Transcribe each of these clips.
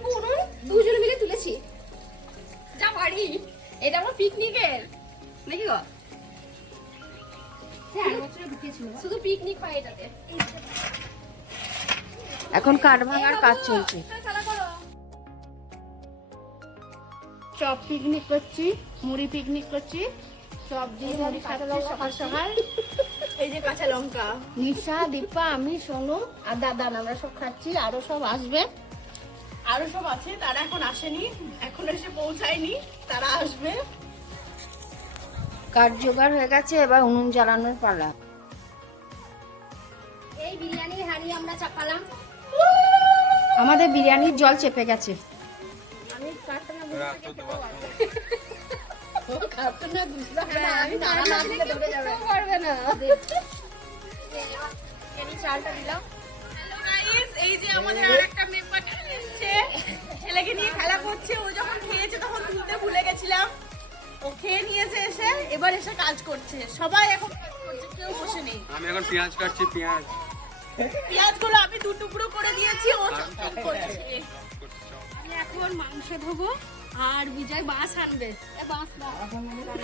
এইটুকু উনুন দুজনে মিলে তুলেছি। যা বাড়ি, এটা আমার পিকনিকের নাকি গো? হ্যাঁ, শুধু পিকনিক পাই এটাতে। এখন কাঠ ভাঙার কাজ চলছে। চপ পিকনিক করছি, মুড়ি পিকনিক করছি, চপ দিয়ে মুড়ি খাচ্ছি সকাল সকাল। এই যে কাঁচা লঙ্কা, নিশা, দীপা, আমি, সোনু আর দাদান আমরা সব খাচ্ছি। আরো সব আসবে, আরো সব আছে, তারা এখন আসেনি, এখন এসে পৌঁছায়নি, তারা আসবে। কাঠ জোগাড় হয়ে গেছে, এবার উনুন জ্বালানোর পালা। এই বিরিয়ানির হাঁড়ি আমরা চাপালাম। আমাদের বিরিয়ানির জল চেপে গেছে। আমি কাটটা না বুঝতে আমি তারা না দিলে ধরে যাবে। পারবে না। চালটা দিলাম। এই যে আমাদের আরেকটা মেম্বার এসেছে, ছেলেকে নিয়ে খেলা করছে। ও যখন খেয়েছে তখন তুলতে ভুলে গেছিলাম, ও খেয়ে নিয়েছে এসে, এবার এসে কাজ করছে। সবাই এখন কাজ করছে, কেউ বসে নেই। আমি এখন পেঁয়াজ কাটছি। পেঁয়াজগুলো আমি দু টুকরো করে দিয়েছি, ও চপ করছে। আমি এখন মাংস ধোবো আর বিজয় বাঁশ আনবে। বাঁশ না,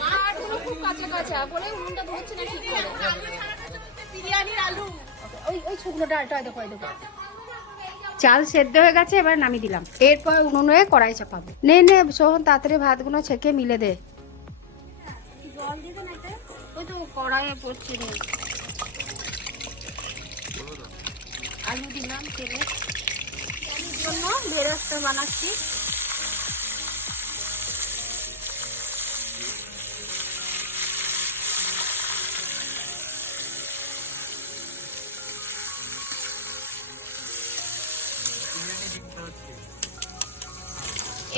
মাঠগুলো খুব কাঁচা কাঁচা বলে উনুনটা ধরছে না ঠিক করে। আলু ছাড়ানো চলছে, বিরিয়ানির আলু। ওই শুকনো ডালটা দেখো, দেখো চাল সেদ্ধ হয়ে গেছে, এবার নামিয়ে দিলাম। এরপর উনুনে কড়াই চাপাবো। নে নে সোহন, তাড়াতাড়ি ভাতগুলো ছেঁকে মিলে দে। জল দিবে না এটা? ওই তো কড়াইয়ে পড়ছে রে। আলু দিলাম তেলে, এর জন্য বেরেস্তা বানাচ্ছি।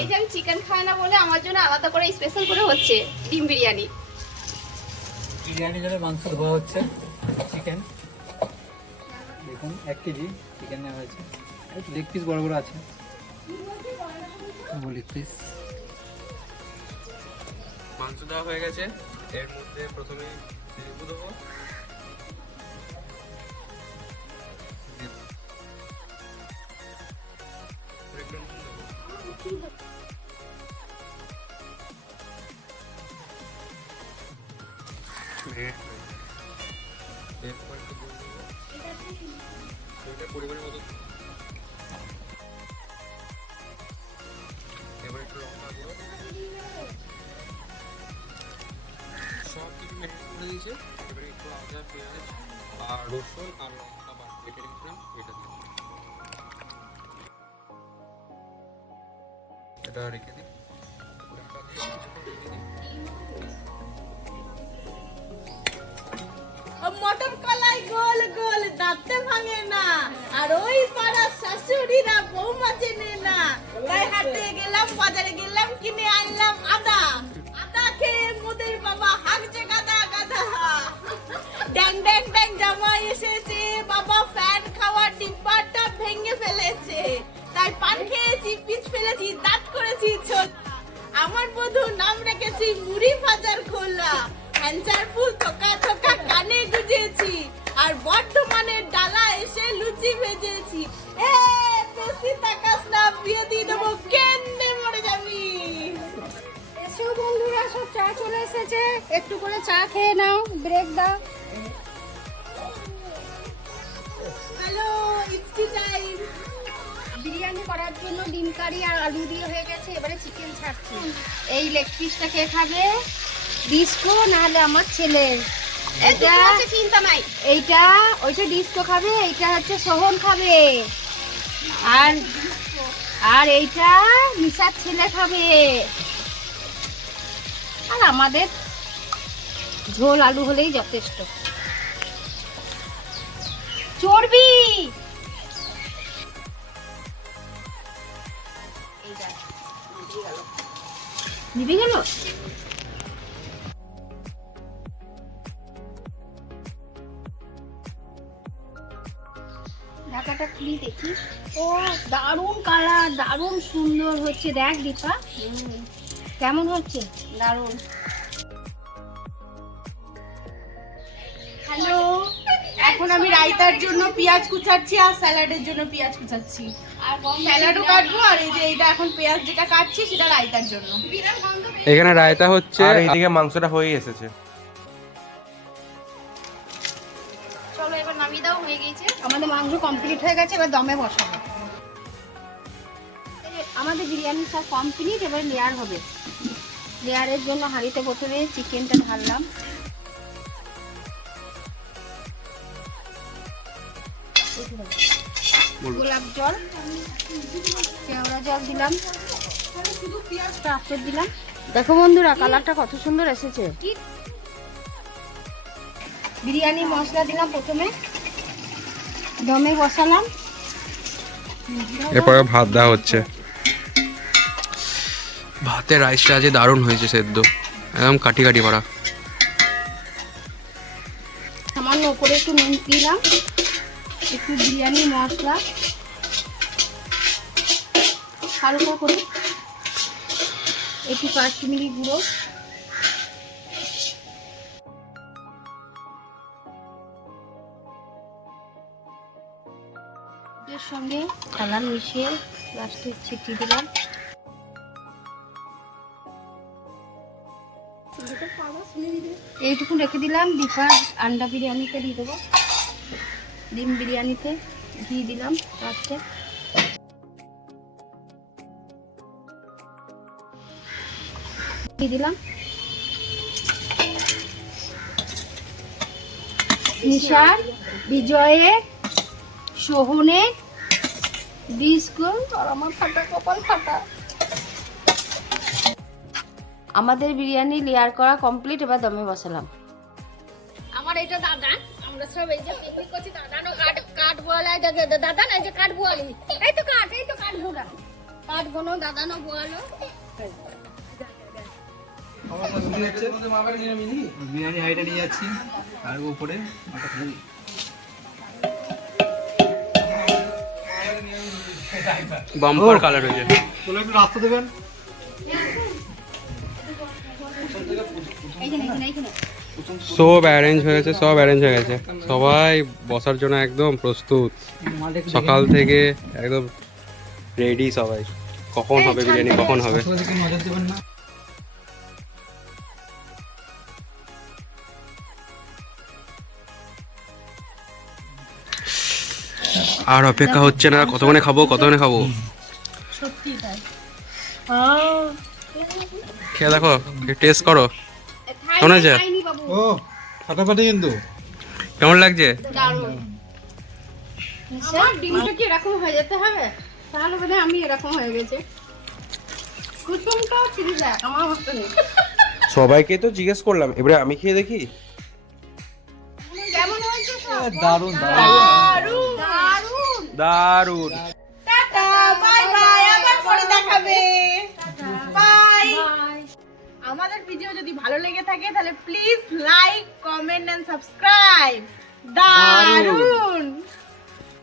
এই যে আমি চিকেন খাই না বলে আমার জন্য আলাদা করে স্পেশাল করে হচ্ছে ডিম বিরিয়ানি। বিরিয়ানির জন্য মাংস ধোয়া হচ্ছে। চিকেন দেখুন 1 কেজি চিকেন নেওয়া হয়েছে। লেগ পিস বড় বড় আছে, লেগ পিস। মাংস দেওয়া হয়ে গেছে, এর মধ্যে প্রথমে লেবু দেবো। এরপর একটু নুন দেবো, এটা পরিমাণের মতো। এবার একটু লঙ্কা গুঁড়ো, সব কিছু ম্যারিনেট করে দিয়েছে। এবারে একটু আদা, পেঁয়াজ আর রসুন আর লঙ্কা বাটা কেটে রেখেছিলাম, এটা দিই। এটা রেখে দিই, ঢাকা দিয়ে কিছুক্ষণ রেখে দিই। মটর কলাই গোল গোল দাঁতে ভাঙে না, আর ওই পাড়ার শাশুড়িরা বৌমা চেনে না। তাই হাটে গেলাম, বাজারে গেলাম, কিনে আনলাম আদা। আদা খেয়ে মোদের বাবা হাঁকছে গাদা গাদা। ড্যাং ড্যাং ড্যাং জামাই এসেছে, বাবা ফ্যান খাওয়ার ডিব্বাটা ভেঙে ফেলেছে। তাই পান খেয়েছি, পিচ ফেলেছি, দাঁত করেছি ছোট। আমার বধূ নাম রেখেছি মুড়ি ভাজার খোলা। হ্যান্সার ফুল থোকা থোকা কানে গুজেছি, আর বর্ধমানের ডালা এসে লুচি ভেজেছি। এ বেশি তাকাস না, বিয়ে দিয়ে দেবো, কেন্দ্রে মরে যাবি। এসো বন্ধুরা, সব চা চলে এসেছে, একটু করে চা খেয়ে নাও, ব্রেক দাও। Hello, it's tea time. Biryani করার জন্য ডিম কারি আর আলু দিয়ে হয়ে গেছে, এবারে চিকেন ছাড়ছি। এই লেগ পিসটা কে খাবে? ডিস্কো, নাহলে আমার ছেলে। এটা চিন্তা নাই, এইটা ওইটা ডিস্কো খাবে, এইটা হচ্ছে সোহন খাবে, আর আর এইটা নিশার ছেলে খাবে। আর আমাদের ঝোল আলু হলেই যথেষ্ট। চর্বি নিভে গেল। ঢাকাটা খুলি দেখি। ও দারুণ কালার, দারুণ সুন্দর হচ্ছে। দেখ দীপা কেমন হচ্ছে, দারুণ। হ্যালো, এখন আমি রায়তার জন্য পেঁয়াজ কুচাচ্ছি আর স্যালাডের জন্য পেঁয়াজ কুচাচ্ছি। স্যালাডও কাটবো, আর এই যে এইটা এখন পেঁয়াজ যেটা কাটছি সেটা রায়তার জন্য। এখানে রায়তা হচ্ছে আর এইদিকে মাংসটা হয়ে এসেছে। চলো এবার নামিয়ে দাও, হয়ে গেছে আমাদের মাংস কমপ্লিট হয়ে গেছে, এবার দমে বসাবো। আমাদের বিরিয়ানি সব কমপ্লিট, এবার লেয়ার হবে। লেয়ারের জন্য হাঁড়িতে প্রথমে চিকেনটা ঢাললাম, গোলাপ জল, কেওড়া জল দিলাম, কাপড় দিলাম। দেখো বন্ধুরা কালারটা কত সুন্দর এসেছে। বিরিয়ানি মশলা দিলাম প্রথমে, দমে বসালাম। এরপরে ভাত দেওয়া হচ্ছে। ভাতের রাইসটা আজ দারুণ হয়েছে, সেদ্ধ একদম কাটি কাটি করা। সামান্য উপরে একটু নুন দিলাম, একটু বিরিয়ানি মশলা হালকা করে, একটু কাশ্মীরি গুঁড়ো, এর সঙ্গে কালার মিশিয়ে লাস্টে ছিটিয়ে দিলাম। এইটুকু রেখে দিলাম। দীপা আন্ডা বিরিয়ানিতে দিয়ে দেবো, ডিম বিরিয়ানিতে ঘি দিলাম লাস্টে। দিয়ে দিলাম নিশার, বিজয়ে, সোহনে, বিস্কুট, আর আমার ফাটা কপাল ফাটা। আমাদের বিরিয়ানি লেয়ার করা কমপ্লিট, এবার দমে বসালাম। আমার এটা দাদা, আমরা সব এই যে পিকনিক করছি, দাদানো কাঠ বোয়ালা, দাদা না, এই যে কাঠ বোয়ালি, এই তো কাঠ ঘোড়া, কাঠ ঘন দাদানো বোয়ালো। বিরিয়ানি হাইটা নিয়ে যাচ্ছি, আর উপরে বাম্পার কালার হয়েছে। চলো একটু রাস্তা দেবেন। সব অ্যারেঞ্জ হয়ে গেছে, সব অ্যারেঞ্জ হয়ে গেছে, সবাই বসার জন্য একদম প্রস্তুত। সকাল থেকে একদম রেডি সবাই, কখন হবে বিরিয়ানি, কখন হবে। নজর দেবেন না। আর অপেক্ষা হচ্ছে না, কতক্ষণে খাবো। সত্যি তাই। খেয়ে দেখো, টেস্ট করো, কেমন আছে? ও ফাটাফাটি কিন্তু। কেমন লাগছে? আমার ডিমটা কি এরকম হয়ে যেতে হবে? তাহলে বোধহয় আমি এরকম হয়ে গেছে। কুসুমটা ছিঁড়ে দেখ, আমার মতো নেই। সবাইকে তো জিজ্ঞেস করলাম, এবারে আমি খেয়ে দেখি। কেমন হয়েছে সব? দারুণ দারুণ। টাটা, বাই বাই, আবার পরে দেখাবে। বাই। আমাদের ভিডিও যদি ভালো লেগে থাকে তাহলে please like, comment and subscribe. দারুণ।